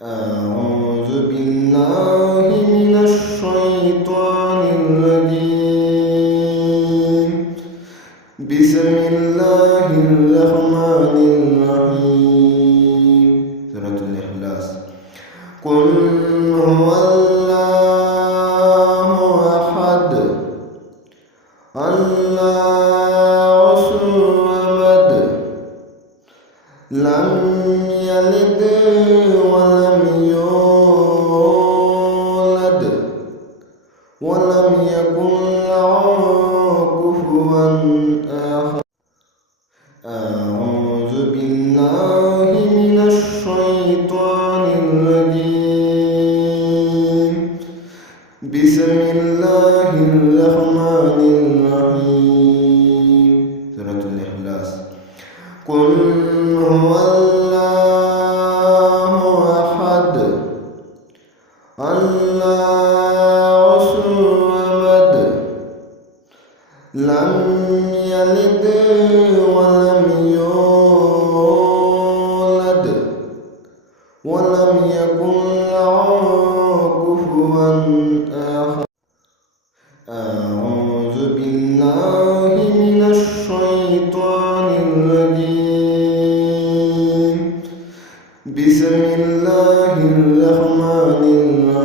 أعوذ بالله من الشيطان الرجيم. بسم الله الرحمن الرحيم. سورة الإخلاص. قل هو الله أحد الله الصمد لم يلد ولم يولد ولم يكن له كفوا أحد. أعوذ بالله من الشيطان الرجيم. بسم الله الرحمن الرحيم. سورة الإخلاص. قل هو الله أحد الله الصمد لم يلد ولم يولد ولم يكن له كفوا أحد. أعوذ بالله من الشيطان الرجيم. بسم الله الرحمن الرحيم.